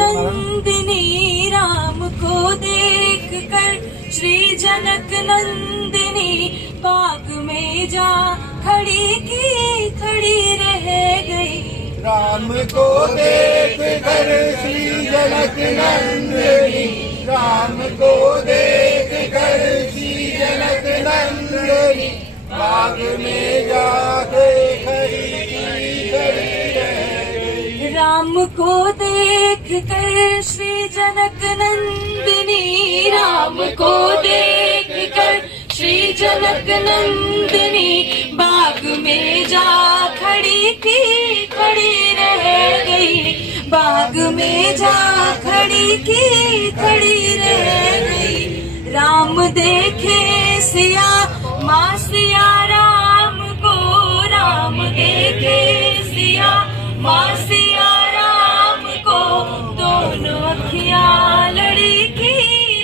नंदिनी राम को देख कर श्री जनक नंदिनी बाग में जा खड़ी की खड़ी रह गई। राम को देख कर श्री जनक नंदिनी, राम को देख कर श्री जनक नंदिनी बाग में जाके खड़ी रह गई। राम को देख कर श्री जनक नंदिनी, राम को देख कर श्री जनक नंदिनी बाग में जा खड़ी की खड़ी रह गई। बाग में जा खड़ी की खड़ी रह गई। राम देखे सिया माँ सिया राम को, राम देखे सिया माँ सिया राम को, दोनों अखियाँ लड़ी की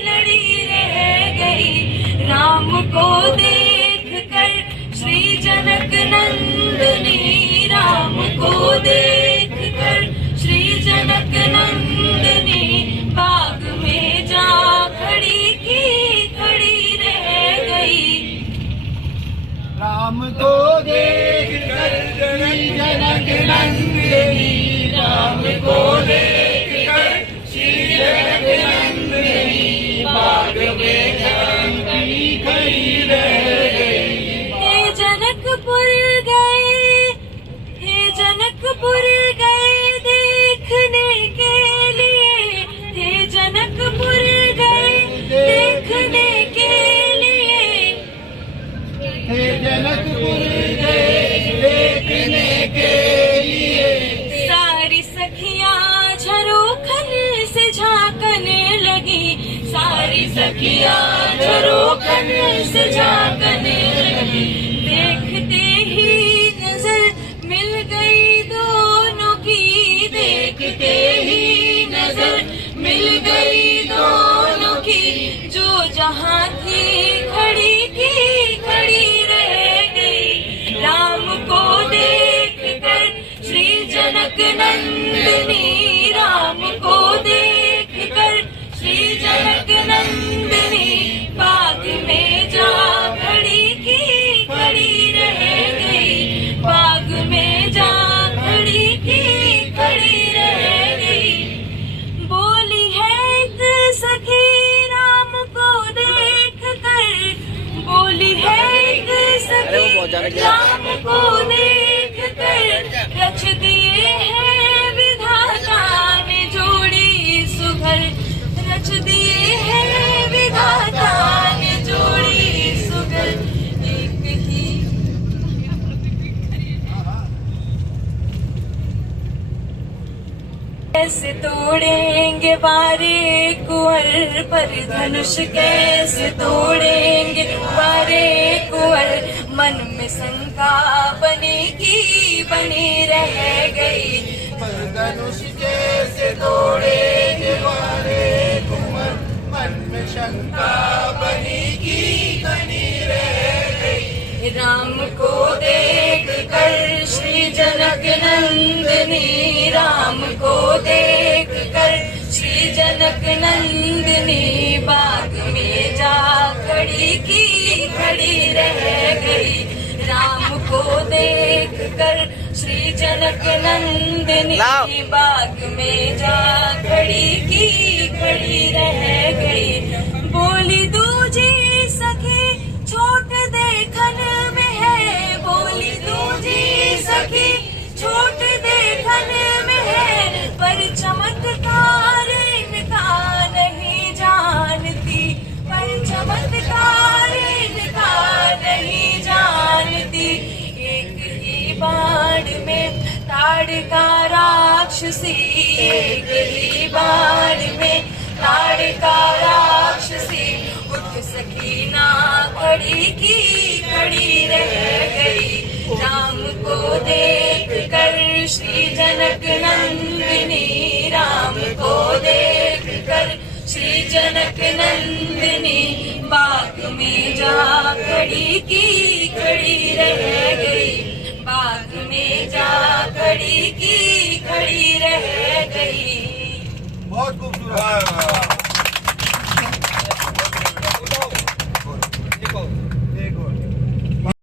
लड़ी रह गई। राम को देख कर श्री जनक नंदिनी, राम को देख कर श्री जनक नंदिनी बाग में जा खड़ी की खड़ी रह गई। राम को देख कर श्री जनक नंदिनी, राम को देख कर श्री जनक नंदिनी बाग में जाके खड़ी रह गई। हे जनकपुर गए, हे जनकपुर गए देखने के लिए, हे जनकपुर गए देखने के लिए, हे जनकपुर गए देखने के लिए। सारी सखियाँ झरोखन से झांकने लगी, सारी सखियाँ झरोखन से झांकने लगी। देखते ही नजर मिल गई दोनों की, देखते ही नजर मिल गई दोनों की, जो जहाँ थी खड़ी की खड़ी रह गई। राम को देख कर श्री जनक नंदिनी, राम को देख कर श्री जनक नंदिनी बाग में जा खड़ी की खड़ी रह गई। बाग में जा खड़ी की खड़ी रह गई। बोली है एक सखी राम को देख कर, बोली है एक सखी राम को देख कर, रच दिए हैं विधाता ने जोड़ी सुघर, रच दिए हैं विधाता ने जोड़ी सुघर। एक ही कैसे तोड़ेंगे बारे कुंवर पर, धनुष कैसे तोड़ेंगे बारे कुंवर, मन में शंका बनी की बनी रह गई। धनुष कैसे तोड़ेंगे बारे कुंवर, मन में शंका बनी की बनी रह गई। राम को देख कर श्री जनक नंदिनी, राम को देख कर श्री जनक नंदिनी बाग में जा खड़ी की खड़ी रह गई। राम को देख कर श्री जनक नंदिनी बाग में जा खड़ी की खड़ी रह गई। बोली दूजी सखी छोट देखन में है, बोली दूजी सखी छोट देखन में है, पर चमत्कार इनका नहीं जानती, पर चमत्कार इनका नहीं जानती। एक ही बाण में ताड़का राक्षसी, एक ही बाण में ताड़का राक्षसी, उठ सकी ना खड़ी की खड़ी रह गई। राम को देख कर श्री जनक नंदिनी, राम को देख कर श्री जनक नंदिनी बाग में जा खड़ी की खड़ी रह गई। बाग में जा खड़ी की खड़ी रह गई।